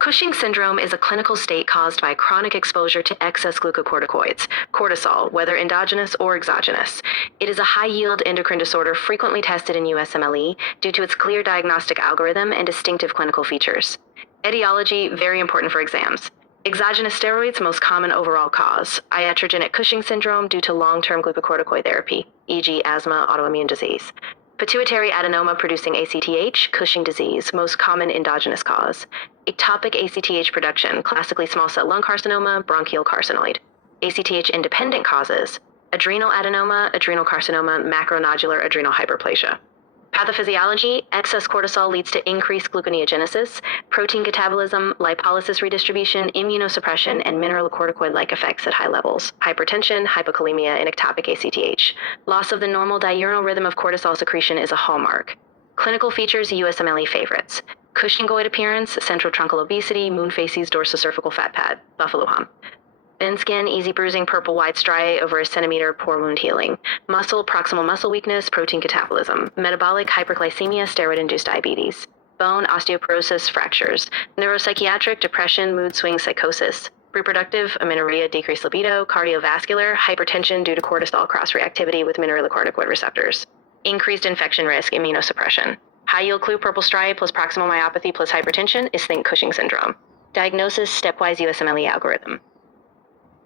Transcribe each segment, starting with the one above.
Cushing syndrome is a clinical state caused by chronic exposure to excess glucocorticoids, cortisol, whether endogenous or exogenous. It is a high-yield endocrine disorder frequently tested in USMLE due to its clear diagnostic algorithm and distinctive clinical features. Etiology, very important for exams. Exogenous steroids, most common overall cause. Iatrogenic Cushing syndrome due to long-term glucocorticoid therapy, e.g. asthma, autoimmune disease. Pituitary adenoma producing ACTH, Cushing disease, most common endogenous cause. Ectopic ACTH production, classically small cell lung carcinoma, bronchial carcinoid. ACTH independent causes, adrenal adenoma, adrenal carcinoma, macronodular adrenal hyperplasia. Pathophysiology, excess cortisol leads to increased gluconeogenesis, protein catabolism, lipolysis redistribution, immunosuppression, and mineralocorticoid-like effects at high levels, hypertension, hypokalemia, and ectopic ACTH. Loss of the normal diurnal rhythm of cortisol secretion is a hallmark. Clinical features USMLE favorites. Cushingoid appearance, central truncal obesity, moon facies, dorsocervical fat pad, buffalo hump. Thin skin, easy bruising, purple white striae over a centimeter, poor wound healing. Muscle, proximal muscle weakness, protein catabolism. Metabolic hyperglycemia, steroid-induced diabetes. Bone, osteoporosis, fractures. Neuropsychiatric, depression, mood swings, psychosis. Reproductive, amenorrhea, decreased libido. Cardiovascular, hypertension due to cortisol cross-reactivity with mineralocorticoid receptors. Increased infection risk, immunosuppression. High-yield clue, purple striae plus proximal myopathy plus hypertension is think Cushing syndrome. Diagnosis, stepwise USMLE algorithm.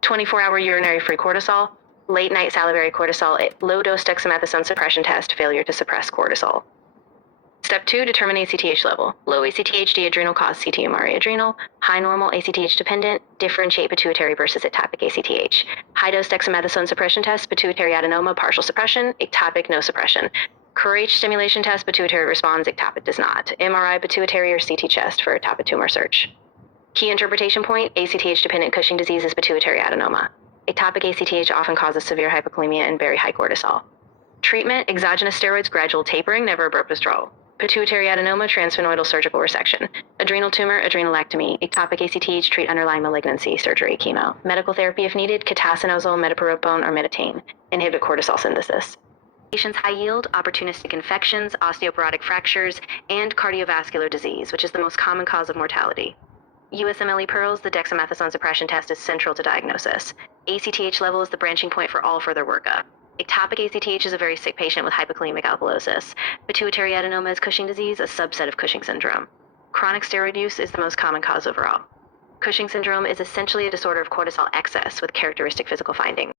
24-hour urinary free cortisol, late-night salivary cortisol, low-dose dexamethasone suppression test, failure to suppress cortisol. Step 2, determine ACTH level. Low ACTH adrenal cause CT-MRE adrenal, high normal ACTH dependent, differentiate pituitary versus ectopic ACTH. High-dose dexamethasone suppression test, pituitary adenoma, partial suppression, ectopic, no suppression. COURAGE stimulation test, pituitary responds, ectopic does not. MRI pituitary or CT chest for ectopic tumor search. Key interpretation point, ACTH-dependent Cushing disease is pituitary adenoma. Ectopic ACTH often causes severe hypokalemia and very high cortisol. Treatment, exogenous steroids, gradual tapering, never abrupt withdrawal. Pituitary adenoma, transsphenoidal surgical resection. Adrenal tumor, adrenalectomy. Ectopic ACTH, treat underlying malignancy, surgery, chemo. Medical therapy if needed, ketoconazole, metoprolol, or metotane. Inhibit cortisol synthesis. Patients high yield, opportunistic infections, osteoporotic fractures, and cardiovascular disease, which is the most common cause of mortality. USMLE pearls, the dexamethasone suppression test is central to diagnosis. ACTH level is the branching point for all further workup. Ectopic ACTH is a very sick patient with hypokalemic alkalosis. Pituitary adenoma is Cushing disease, a subset of Cushing syndrome. Chronic steroid use is the most common cause overall. Cushing syndrome is essentially a disorder of cortisol excess with characteristic physical findings.